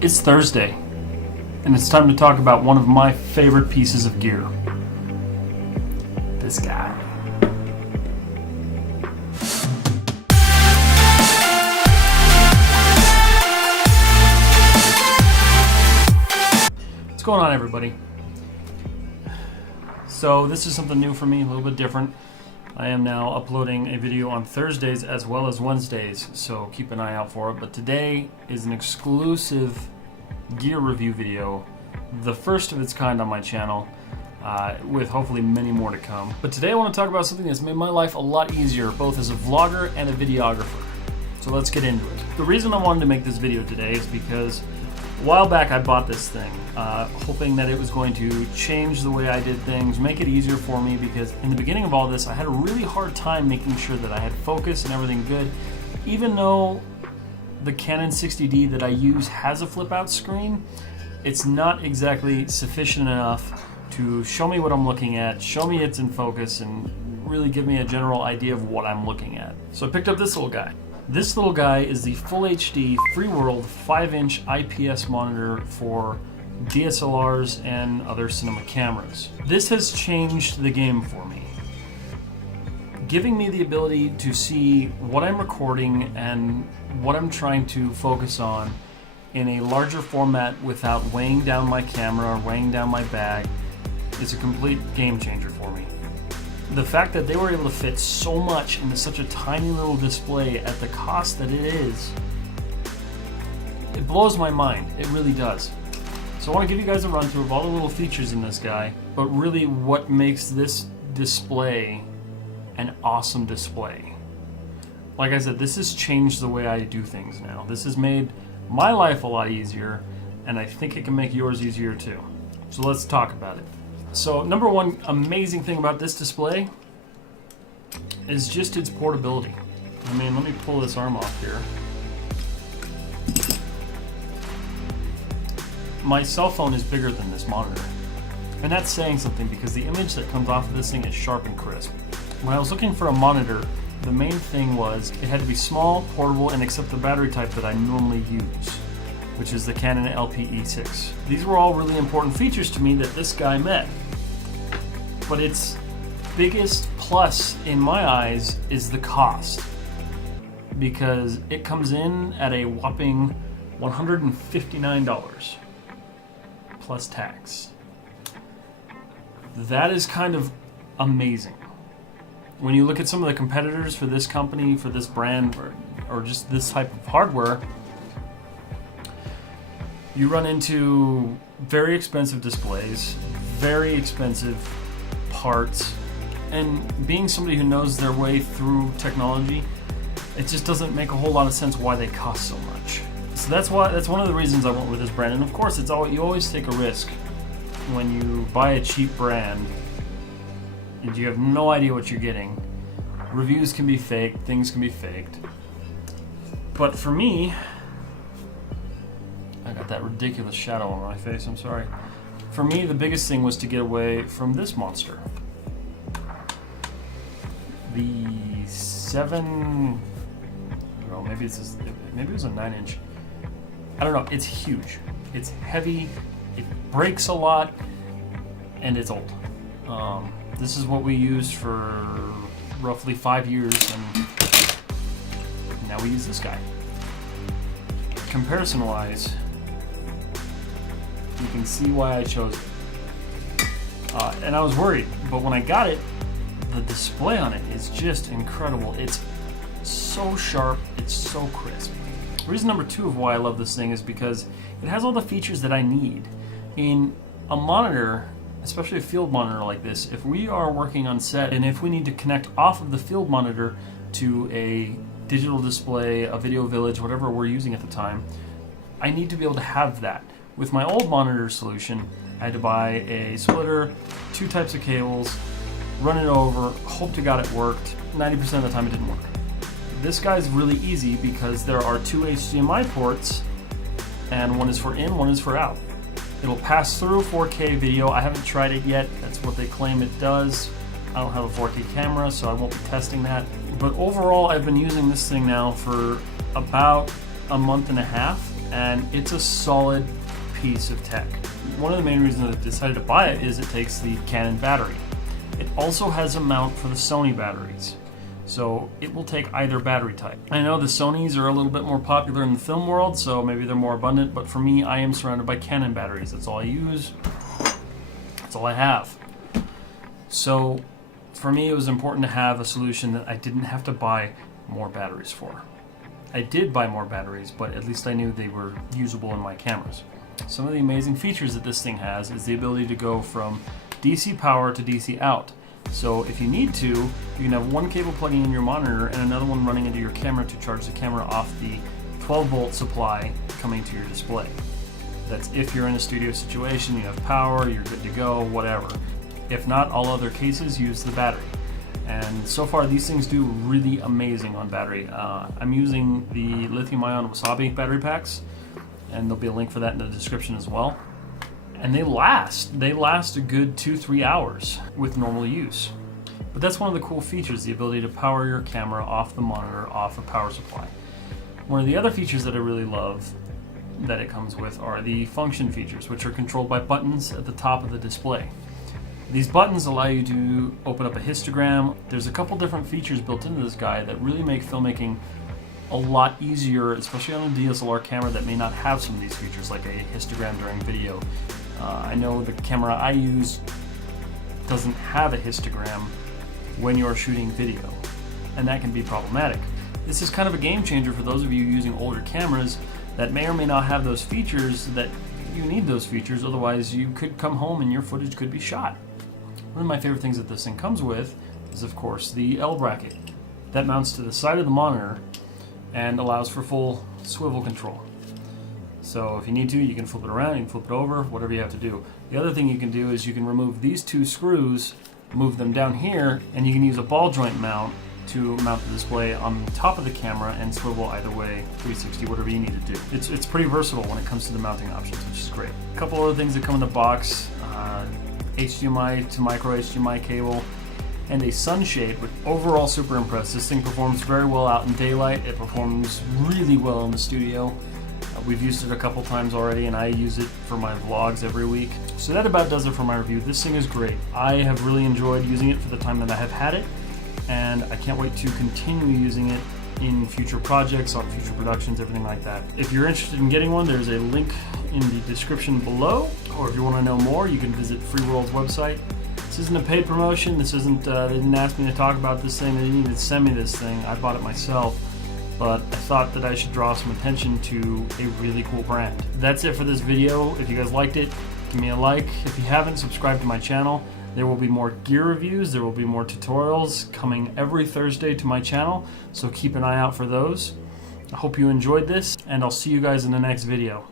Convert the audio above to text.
It's Thursday, and it's time to talk about one of my favorite pieces of gear. This guy. What's going on, everybody? So this is something new for me, a little bit different. I am now uploading a video on Thursdays as well as Wednesdays, so keep an eye out for it. But today is an exclusive gear review video, the first of its kind on my channel, with hopefully many more to come. But today I want to talk about something that's made my life a lot easier, both as a vlogger and a videographer. So let's get into it. The reason I wanted to make this video today is because a while back I bought this thing, hoping that it was going to change the way I did things, make it easier for me, because in the beginning of all this I had a really hard time making sure that I had focus and everything good. Even though the Canon 60D that I use has a flip out screen, it's not exactly sufficient enough to show me what I'm looking at, show me it's in focus, and really give me a general idea of what I'm looking at. So I picked up this little guy. This little guy is the Full HD Feelworld 5-inch IPS monitor for DSLRs and other cinema cameras. This has changed the game for me, giving me the ability to see what I'm recording and what I'm trying to focus on in a larger format without weighing down my camera, weighing down my bag. Is a complete game changer for me. The fact that they were able to fit so much into such a tiny little display at the cost that it is, it blows my mind. It really does. So I want to give you guys a run through of all the little features in this guy, but really what makes this display an awesome display. Like I said, this has changed the way I do things now. This has made my life a lot easier, and I think it can make yours easier too. So let's talk about it. So number one amazing thing about this display is just its portability. I mean, let me pull this arm off here. My cell phone is bigger than this monitor, and that's saying something because the image that comes off of this thing is sharp and crisp. When I was looking for a monitor, the main thing was it had to be small, portable, and accept the battery type that I normally use, which is the Canon LPE6. These were all really important features to me that this guy met. But its biggest plus in my eyes is the cost, because it comes in at a whopping $159 plus tax. That is kind of amazing. When you look at some of the competitors for this company, for this brand, or just this type of hardware, you run into very expensive displays, very expensive parts, and being somebody who knows their way through technology, it just doesn't make a whole lot of sense why they cost so much. So that's one of the reasons I went with this brand. And of course, you always take a risk when you buy a cheap brand and you have no idea what you're getting. Reviews can be faked, things can be faked. But for me, I got that ridiculous shadow on my face, I'm sorry. For me, the biggest thing was to get away from this monster. The maybe it was a 9-inch. I don't know, it's huge. It's heavy, it breaks a lot, and it's old. This is what we used for roughly 5 years, and now we use this guy. Comparison-wise, you can see why I chose it. And I was worried, but when I got it, the display on it is just incredible. It's so sharp, it's so crisp. Reason number two of why I love this thing is because it has all the features that I need. In a monitor, especially a field monitor like this, if we are working on set and if we need to connect off of the field monitor to a digital display, a video village, whatever we're using at the time, I need to be able to have that. With my old monitor solution, I had to buy a splitter, 2 types of cables, run it over, hope to God it worked. 90% of the time it didn't work. This guy's really easy because there are 2 HDMI ports, and one is for in, one is for out. It'll pass through 4K video. I haven't tried it yet. That's what they claim it does. I don't have a 4K camera, so I won't be testing that. But overall, I've been using this thing now for about a month and a half, and it's a solid piece of tech. One of the main reasons I decided to buy it is it takes the Canon battery. It also has a mount for the Sony batteries, so it will take either battery type. I know the Sonys are a little bit more popular in the film world, so maybe they're more abundant, but for me, I am surrounded by Canon batteries. That's all I use. That's all I have. So for me, it was important to have a solution that I didn't have to buy more batteries for. I did buy more batteries, but at least I knew they were usable in my cameras. Some of the amazing features that this thing has is the ability to go from DC power to DC out. So if you need to, you can have one cable plugging in your monitor and another one running into your camera to charge the camera off the 12-volt supply coming to your display. That's if you're in a studio situation, you have power, you're good to go, whatever. If not, all other cases use the battery. And so far these things do really amazing on battery. I'm using the lithium-ion Wasabi battery packs, and there'll be a link for that in the description as well. And they last a good 2-3 hours with normal use. But that's one of the cool features, the ability to power your camera off the monitor, off a power supply. One of the other features that I really love that it comes with are the function features, which are controlled by buttons at the top of the display. These buttons allow you to open up a histogram. There's a couple different features built into this guy that really make filmmaking a lot easier, especially on a DSLR camera that may not have some of these features, like a histogram during video. I know the camera I use doesn't have a histogram when you're shooting video, and that can be problematic. This is kind of a game changer for those of you using older cameras that may or may not have those features. That you need those features, otherwise you could come home and your footage could be shot. One of my favorite things that this thing comes with is, of course, the L bracket that mounts to the side of the monitor and allows for full swivel control. So if you need to, you can flip it around, you can flip it over, whatever you have to do. The other thing you can do is you can remove these two screws, move them down here, and you can use a ball joint mount to mount the display on top of the camera and swivel either way, 360, whatever you need to do. It's pretty versatile when it comes to the mounting options, which is great. A couple other things that come in the box, HDMI to micro HDMI cable, and a sunshade. With overall super impressed. This thing performs very well out in daylight. It performs really well in the studio. We've used it a couple times already, and I use it for my vlogs every week. So that about does it for my review. This thing is great. I have really enjoyed using it for the time that I have had it, and I can't wait to continue using it in future projects, on future productions, everything like that. If you're interested in getting one, there's a link in the description below, or if you want to know more, you can visit Feelworld's website. This isn't a paid promotion. This isn't, they didn't ask me to talk about this thing. They didn't even send me this thing. I bought it myself. But I thought that I should draw some attention to a really cool brand. That's it for this video. If you guys liked it, give me a like. If you haven't, subscribe to my channel. There will be more gear reviews. There will be more tutorials coming every Thursday to my channel, so keep an eye out for those. I hope you enjoyed this, and I'll see you guys in the next video.